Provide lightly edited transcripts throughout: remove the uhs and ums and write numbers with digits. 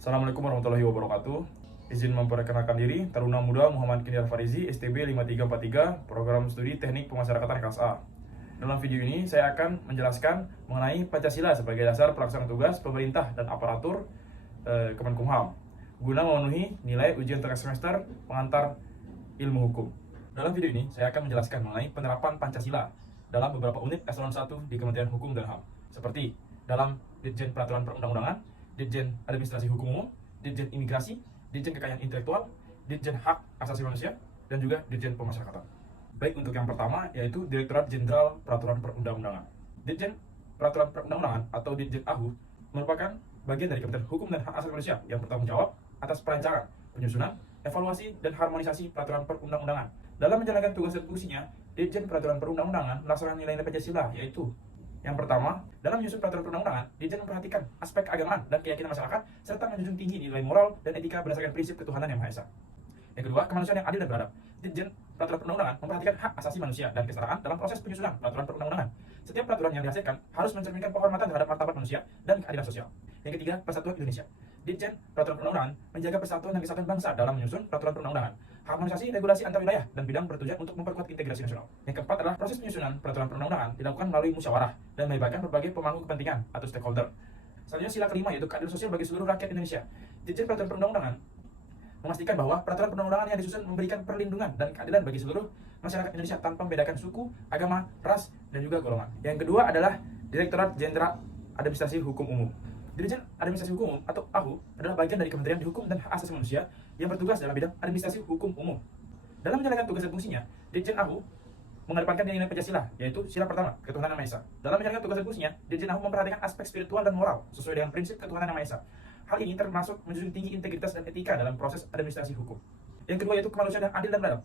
Assalamualaikum warahmatullahi wabarakatuh. Izin memperkenalkan diri, Taruna Muda Muhammad Kinir Farizi, STB 5343, Program Studi Teknik Pemasyarakatan kelas A. Dalam video ini, saya akan menjelaskan mengenai Pancasila sebagai dasar pelaksana tugas pemerintah dan aparatur Kemenkumham, guna memenuhi nilai ujian terakhir semester pengantar ilmu hukum. Dalam video ini, saya akan menjelaskan mengenai penerapan Pancasila dalam beberapa unit eselon 1 di Kementerian Hukum dan HAM, seperti dalam Ditjen Peraturan Perundang-undangan, Ditjen Administrasi Hukum Umum, Ditjen Imigrasi, Ditjen Kekayaan Intelektual, Ditjen Hak Asasi Manusia, dan juga Ditjen Pemasyarakatan. Baik, untuk yang pertama yaitu Direktorat Jenderal Peraturan Perundang-undangan. Ditjen Peraturan Perundang-undangan atau Ditjen AHU merupakan bagian dari Kementerian Hukum dan Hak Asasi Manusia yang bertanggung jawab atas perancangan, penyusunan, evaluasi, dan harmonisasi peraturan perundang-undangan. Dalam menjalankan tugas dan fungsinya, Ditjen Peraturan Perundang-undangan melaksanakan nilai-nilai Pancasila, yaitu yang pertama, dalam menyusun peraturan perundang-undangan, Ditjen memperhatikan aspek keagamaan dan keyakinan masyarakat, serta menjunjung tinggi nilai moral dan etika berdasarkan prinsip ketuhanan yang Maha Esa. Yang kedua, kemanusiaan yang adil dan beradab. Ditjen Peraturan Perundang-undangan memperhatikan hak asasi manusia dan kesetaraan dalam proses penyusunan peraturan perundang-undangan. Setiap peraturan yang dihasilkan harus mencerminkan penghormatan terhadap martabat manusia dan keadilan sosial. Yang ketiga, Persatuan Indonesia. Ditjen Peraturan Perundang-undangan menjaga persatuan dan kesatuan bangsa dalam menyusun peraturan perundang-undangan, harmonisasi regulasi antar wilayah dan bidang bertujuan untuk memperkuat integrasi nasional. Yang keempat adalah proses penyusunan peraturan perundang-undangan dilakukan melalui musyawarah dan melibatkan berbagai pemangku kepentingan atau stakeholder. Selanjutnya, sila kelima yaitu keadilan sosial bagi seluruh rakyat Indonesia. Ditjen Peraturan Perundang-undangan memastikan bahwa peraturan perundang-undangan yang disusun memberikan perlindungan dan keadilan bagi seluruh masyarakat Indonesia tanpa membedakan suku, agama, ras, dan juga golongan. Yang kedua adalah Direktorat Jenderal Administrasi Hukum Umum. Dirjen Administrasi Hukum Umum atau AHU adalah bagian dari Kementerian Hukum dan Hak Asasi Manusia yang bertugas dalam bidang administrasi hukum umum. Dalam menjalankan tugas dan fungsinya, Ditjen AHU mengedepankan nilai Pancasila, yaitu sila pertama, ketuhanan yang Maha Esa. Dalam menjalankan tugas dan fungsinya, Ditjen AHU memperhatikan aspek spiritual dan moral sesuai dengan prinsip ketuhanan yang Maha Esa. Hal ini termasuk menjunjung tinggi integritas dan etika dalam proses administrasi hukum. Yang kedua yaitu kemanusiaan yang adil dan beradab.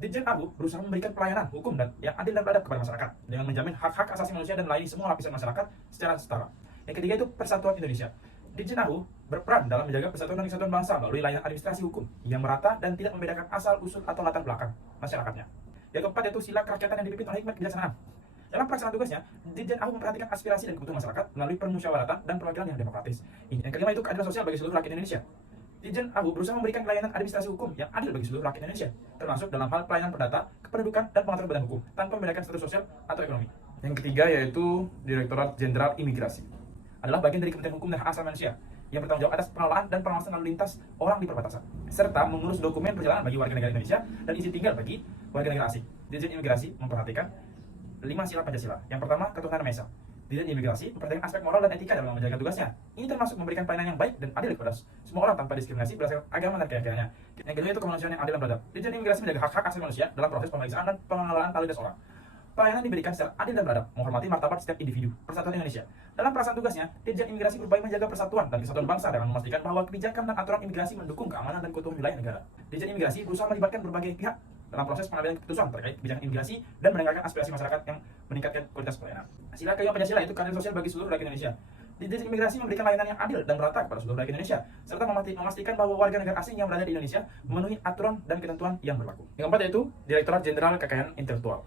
Ditjen AHU berusaha memberikan pelayanan hukum dan yang adil dan beradab kepada masyarakat dengan menjamin hak-hak asasi manusia dan melayani semua lapisan masyarakat secara setara. Yang ketiga itu Persatuan Indonesia. Ditjen AHU berperan dalam menjaga persatuan dan kesatuan bangsa melalui layanan administrasi hukum yang merata dan tidak membedakan asal usul atau latar belakang masyarakatnya. Yang keempat yaitu sila kerakyatan yang dipimpin oleh hikmat kebijaksanaan. Dalam pelaksanaan tugasnya, Ditjen AHU memperhatikan aspirasi dan kebutuhan masyarakat melalui permusyawaratan dan perwakilan yang demokratis. Yang kelima itu keadilan sosial bagi seluruh rakyat Indonesia. Ditjen AHU berusaha memberikan pelayanan administrasi hukum yang adil bagi seluruh rakyat Indonesia, termasuk dalam hal pelayanan perdata, kependudukan, dan pengaturan badan hukum, tanpa membedakan status sosial atau ekonomi. Yang ketiga yaitu Direktorat Jenderal Imigrasi. Adalah bagian dari Kementerian Hukum dan Hak Asasi Manusia yang bertanggung jawab atas pengelolaan dan pengawasan lalu lintas orang di perbatasan, serta mengurus dokumen perjalanan bagi warga negara Indonesia dan izin tinggal bagi warga negara asing. Ditjen Imigrasi memperhatikan 5 sila Pancasila. Yang pertama, ketuhanan Maha Esa. Ditjen Imigrasi memperhatikan aspek moral dan etika dalam menjalankan tugasnya. Ini termasuk memberikan pelayanan yang baik dan adil kepada semua orang tanpa diskriminasi berdasarkan agama dan keyakinannya. Yang kedua itu kemanusiaan yang adil dan beradab. Ditjen Imigrasi menjaga hak-hak asasi manusia dalam proses pemeriksaan dan pengelolaan lalu lintas orang. Pelayanan diberikan secara adil dan beradab, menghormati martabat setiap individu. Persatuan Indonesia. Dalam pelaksanaan tugasnya, Ditjen Imigrasi berupaya menjaga persatuan dan kesatuan bangsa dengan memastikan bahwa kebijakan dan aturan imigrasi mendukung keamanan dan keutuhan wilayah negara. Ditjen Imigrasi berusaha melibatkan berbagai pihak dalam proses pengambilan keputusan terkait kebijakan imigrasi dan mendengarkan aspirasi masyarakat yang meningkatkan kualitas pelayanan. Sila kelima Pancasila itu keadilan sosial bagi seluruh rakyat Indonesia. Ditjen Imigrasi memberikan layanan yang adil dan merata kepada seluruh rakyat Indonesia, serta memastikan bahwa warga negara asing yang berada di Indonesia memenuhi aturan dan ketentuan yang berlaku. Yang keempat yaitu Direktorat Jenderal Kekayaan Intelektual,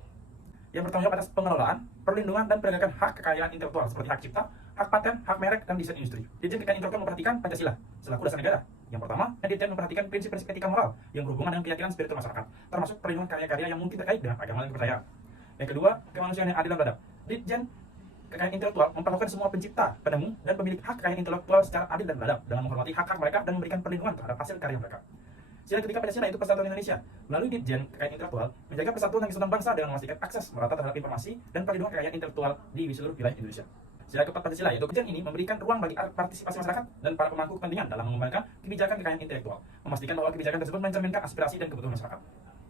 yang bertanggung jawab atas pengelolaan, perlindungan, dan penegakan hak kekayaan intelektual seperti hak cipta, hak paten, hak merek, dan desain industri. Ditjen Kekayaan Intelektual memperhatikan Pancasila selaku dasar negara. Yang pertama, Ditjen memperhatikan prinsip-prinsip etika moral yang berhubungan dengan keyakinan spiritual masyarakat, termasuk perlindungan karya-karya yang mungkin terkait dengan agama dan kepercayaan. Yang kedua, kemanusiaan yang adil dan beradab. Ditjen Kekayaan Intelektual memperlakukan semua pencipta, penemu, dan pemilik hak kekayaan intelektual secara adil dan beradab dengan menghormati hak-hak mereka dan memberikan perlindungan terhadap hasil karya mereka. Sila ketiga Pancasila itu Persatuan Indonesia. Melalui Ditjen Kekayaan Intelektual menjaga persatuan dan kesatuan bangsa dengan memastikan akses merata terhadap informasi dan perlindungan kekayaan intelektual di seluruh wilayah Indonesia. Sila keempat Pancasila yaitu Ditjen ini memberikan ruang bagi partisipasi masyarakat dan para pemangku kepentingan dalam mengembangkan kebijakan kekayaan intelektual, memastikan bahwa kebijakan tersebut mencerminkan aspirasi dan kebutuhan masyarakat.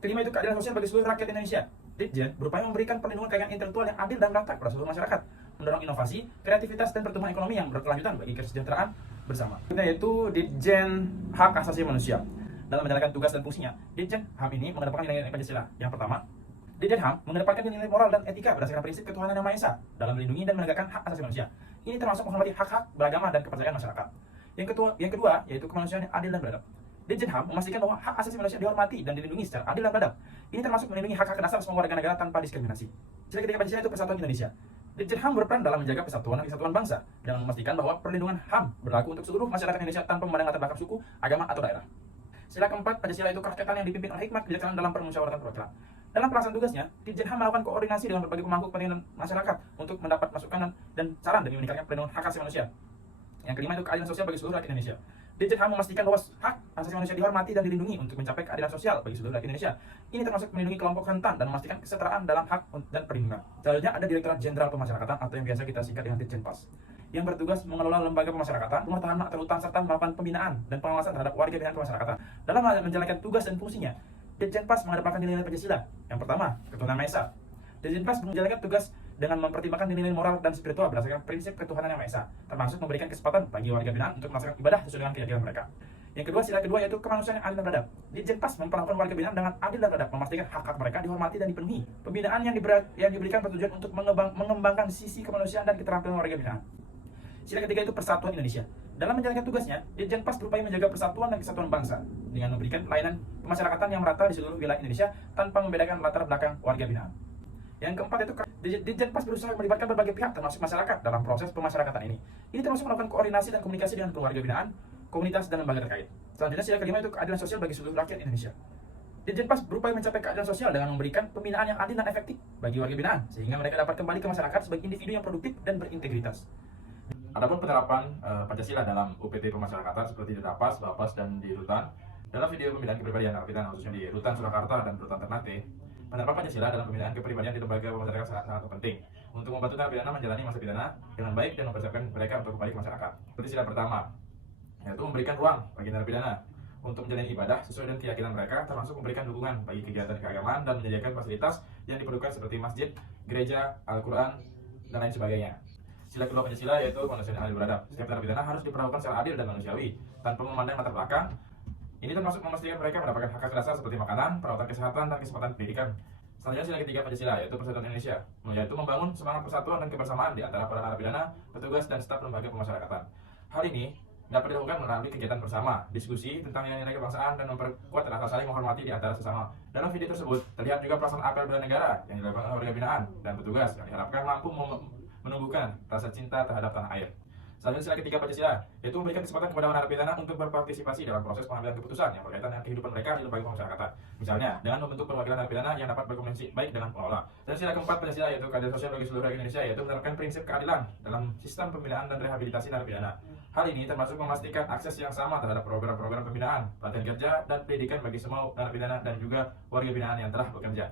Kelima itu keadilan sosial bagi seluruh rakyat Indonesia. Ditjen berupaya memberikan perlindungan kekayaan intelektual yang adil dan merata kepada seluruh masyarakat, mendorong inovasi, kreativitas, dan pertumbuhan ekonomi yang berkelanjutan bagi kesejahteraan bersama. Yaitu Ditjen Hak Asasi Manusia. Dalam menjalankan tugas dan fungsinya, Ditjen HAM ini mengedepankan nilai-nilai Pancasila. Yang pertama, Ditjen HAM mengedepankan nilai moral dan etika berdasarkan prinsip ketuhanan yang Maha Esa dalam melindungi dan menegakkan hak asasi manusia. Ini termasuk menghormati hak-hak beragama dan kepercayaan masyarakat. Yang kedua yaitu kemanusiaan yang adil dan beradab. Ditjen HAM memastikan bahwa hak asasi manusia dihormati dan dilindungi secara adil dan beradab. Ini termasuk melindungi hak-hak dasar semua warga negara tanpa diskriminasi. Sila ketiga Pancasila itu Persatuan Indonesia. Ditjen HAM berperan dalam menjaga persatuan dan kesatuan bangsa dengan memastikan bahwa perlindungan HAM berlaku untuk seluruh masyarakat Indonesia tanpa memandang latar belakang suku, agama, atau daerah. Sila keempat, Pancasila itu kerakyatan yang dipimpin oleh hikmat kebijaksanaan dalam permusyawaratan perwakilan. Dalam pelaksanaan tugasnya, Ditjen HAM melakukan koordinasi dengan berbagai pemangku kepentingan masyarakat untuk mendapat masukan dan saran demi meningkatkan perlindungan hak asasi manusia. Yang kelima itu keadilan sosial bagi seluruh rakyat Indonesia. Ditjen HAM memastikan bahwa hak asasi manusia dihormati dan dilindungi untuk mencapai keadilan sosial bagi seluruh rakyat Indonesia. Ini termasuk melindungi kelompok rentan dan memastikan kesetaraan dalam hak dan perlindungan. Selanjutnya ada Direktorat Jenderal Pemasyarakatan atau yang biasa kita singkat dengan Ditjenpas, yang bertugas mengelola lembaga pemasyarakatan, rumah tahanan atau rutan serta melakukan pembinaan dan pengawasan terhadap warga binaan pemasyarakatan. Dalam menjalankan tugas dan fungsinya, Ditjenpas mengedepankan nilai-nilai Pancasila. Yang pertama, ketuhanan Maha Esa. Ditjenpas menjalankan tugas dengan mempertimbangkan nilai-nilai moral dan spiritual berdasarkan prinsip ketuhanan yang Maha Esa, termasuk memberikan kesempatan bagi warga binaan untuk melaksanakan ibadah sesuai dengan keyakinan mereka. Yang kedua, sila kedua yaitu kemanusiaan yang adil dan beradab. Ditjenpas memperlakukan warga binaan dengan adil dan beradab, memastikan hak-hak mereka dihormati dan dipenuhi. Pembinaan yang diberikan bertujuan untuk mengembangkan sisi kemanusiaan dan keterampilan warga binaan. Sila ketiga itu persatuan Indonesia. Dalam menjalankan tugasnya, Ditjenpas berupaya menjaga persatuan dan kesatuan bangsa dengan memberikan pelayanan pemasyarakatan yang merata di seluruh wilayah Indonesia tanpa membedakan latar belakang warga binaan. Yang keempat itu Ditjenpas berusaha melibatkan berbagai pihak termasuk masyarakat dalam proses pemasyarakatan ini. Ini termasuk melakukan koordinasi dan komunikasi dengan keluarga binaan, komunitas, dan lembaga terkait. Selanjutnya sila kelima itu keadilan sosial bagi seluruh rakyat Indonesia. Ditjenpas berupaya mencapai keadilan sosial dengan memberikan pembinaan yang adil dan efektif bagi warga binaan sehingga mereka dapat kembali ke masyarakat sebagai individu yang produktif dan berintegritas. Adapun penerapan Pancasila dalam UPT pemasyarakatan seperti di Lapas, Bapas, dan di Rutan, dalam video pembinaan kepribadian narapidana khususnya di Rutan Surakarta dan Rutan Ternate, penerapan Pancasila dalam pembinaan kepribadian di lembaga pemasyarakatan sangat penting untuk membantu narapidana menjalani masa pidana dengan baik dan mempersiapkan mereka untuk kembali ke masyarakat. Seperti sila pertama, yaitu memberikan ruang bagi narapidana untuk menjalani ibadah sesuai dengan keyakinan mereka, termasuk memberikan dukungan bagi kegiatan keagamaan dan menyediakan fasilitas yang diperlukan seperti masjid, gereja, Al-Quran, dan lain sebagainya. Sila kedua Pancasila yaitu kemanusiaan yang adil beradab. Setiap narapidana harus diperlakukan secara adil dan manusiawi tanpa memandang latar belakang. Ini termasuk memastikan mereka mendapatkan hak dasar seperti makanan, perawatan kesehatan, dan kesempatan pendidikan. Selanjutnya sila ketiga Pancasila yaitu persatuan Indonesia, yaitu membangun semangat persatuan dan kebersamaan di antara para narapidana, petugas, dan staf lembaga pemasyarakatan. Hal ini dapat dilakukan melalui kegiatan bersama, diskusi tentang nilai-nilai kebangsaan, dan memperkuat rasa saling menghormati di antara sesama. Dalam video tersebut terlihat juga pelaksanaan apel bela negara yang dilakukan oleh warga binaan dan petugas yang diharapkan mampu menumbuhkan rasa cinta terhadap tanah air. Selanjutnya sila ketiga Pancasila yaitu memberikan kesempatan kepada narapidana untuk berpartisipasi dalam proses pengambilan keputusan yang berkaitan dengan kehidupan mereka di lembaga pemasyarakatan. Misalnya dengan membentuk perwakilan narapidana yang dapat berkomunikasi baik dengan pengelola. Dan sila keempat Pancasila yaitu keadilan sosial bagi seluruh rakyat Indonesia, yaitu menerapkan prinsip keadilan dalam sistem pembinaan dan rehabilitasi narapidana. Hal ini termasuk memastikan akses yang sama terhadap program-program pembinaan, pelatihan kerja, dan pendidikan bagi semua narapidana dan juga warga binaan yang telah bekerja.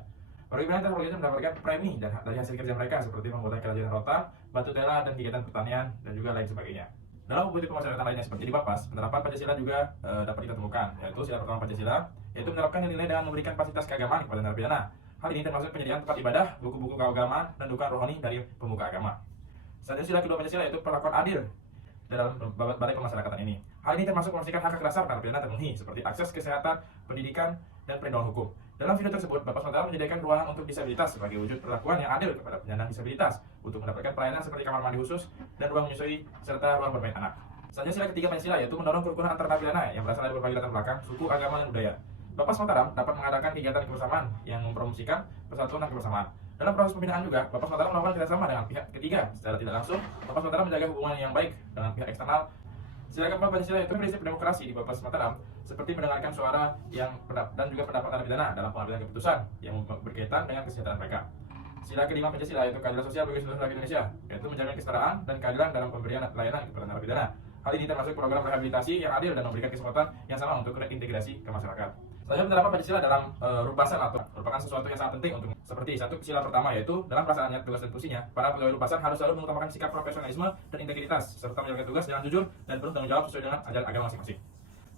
Warga binaan telah bekerja mendapatkan premi dari hasil kerja mereka seperti pembuatan kerajinan rotan, batu tela, dan kegiatan pertanian, dan juga lain sebagainya. Dalam UPT pemasyarakatan lainnya seperti di Bapas, penerapan Pancasila juga dapat kita temukan, yaitu sila pertama Pancasila, yaitu menerapkan nilai dengan memberikan fasilitas keagamaan kepada narapidana. Hal ini termasuk penyediaan tempat ibadah, buku-buku keagamaan, dan dukungan rohani dari pemuka agama. Selanjutnya sila kedua Pancasila yaitu perlakuan adil dalam balai pemasyarakatan ini. Hal ini termasuk memastikan hak dasar narapidana terpenuhi seperti akses kesehatan, pendidikan, dan perlindungan hukum. Dalam video tersebut, Bapas Mataram menyediakan ruang untuk disabilitas sebagai wujud perlakuan yang adil kepada penyandang disabilitas untuk mendapatkan pelayanan seperti kamar mandi khusus dan ruang menyusui serta ruang bermain anak. Selanjutnya sila ketiga Pancasila yaitu mendorong kerukunan antar narapidana yang berasal dari berbagai latar belakang, suku, agama, dan budaya. Bapas Mataram dapat mengadakan kegiatan kebersamaan yang mempromosikan persatuan dan kebersamaan. Dalam proses pembinaan juga, Bapas Mataram melakukan kerjasama dengan pihak ketiga secara tidak langsung. Bapas Mataram menjaga hubungan yang baik dengan pihak eksternal. Sila keempat Pancasila itu prinsip demokrasi di Bapas Mataram seperti mendengarkan suara yang dan juga pendapat narapidana dalam pengambilan keputusan yang berkaitan dengan kesejahteraan mereka. Sila kelima Pancasila yaitu keadilan sosial bagi seluruh rakyat Indonesia, yaitu menjamin kesetaraan dan keadilan dalam pemberian layanan kepada narapidana. Hal ini termasuk program rehabilitasi yang adil dan memberikan kesempatan yang sama untuk reintegrasi ke masyarakat. Selanjutnya penerapan Pancasila dalam rupasan atau merupakan sesuatu yang sangat penting untuk seperti satu sila pertama yaitu dalam pelaksanaannya tugas dan fungsinya para pegawai rupasan harus selalu mengutamakan sikap profesionalisme dan integritas serta menjalankan tugas dengan jujur dan penuh tanggung jawab sesuai dengan ajaran agama masing-masing.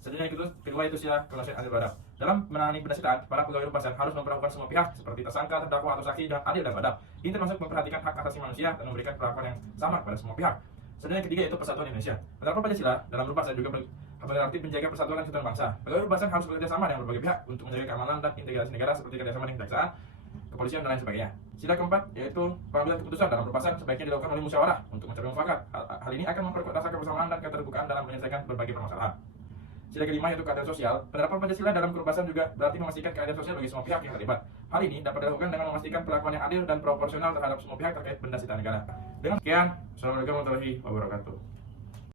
Selanjutnya kedua itu sila kemanusiaan adil beradab. Dalam menangani penasihat, para pegawai rupasan harus memperlakukan semua pihak seperti tersangka, terdakwa, atau saksi dengan adil dan beradab. Ini termasuk memperhatikan hak asasi manusia dan memberikan perlakuan yang sama kepada semua pihak. Selanjutnya yang ketiga yaitu persatuan Indonesia. Penerapan Pancasila dalam rupasan juga berarti menjaga persatuan dan kesatuan bangsa. Pegawai rupasan harus bekerja sama dengan berbagai pihak untuk menjaga keamanan dan integrasi negara seperti kerjasama dengan kejaksaan, kepolisian, dan lain sebagainya. Sila keempat yaitu pengambilan keputusan dalam rupasan sebaiknya dilakukan oleh musyawarah untuk mencapai mufakat. Hal ini akan memperkuat rasa kebersamaan dan keterbukaan dalam menyelesaikan berbagai permasalahan. Sila kelima yaitu keadilan sosial. Penerapan Pancasila dalam kebebasan juga berarti memastikan keadilan sosial bagi semua pihak yang terlibat. Hal ini dapat dilakukan dengan memastikan perlakuan yang adil dan proporsional terhadap semua pihak terkait benda sita negara. Dengan sekian, Assalamualaikum warahmatullahi wabarakatuh.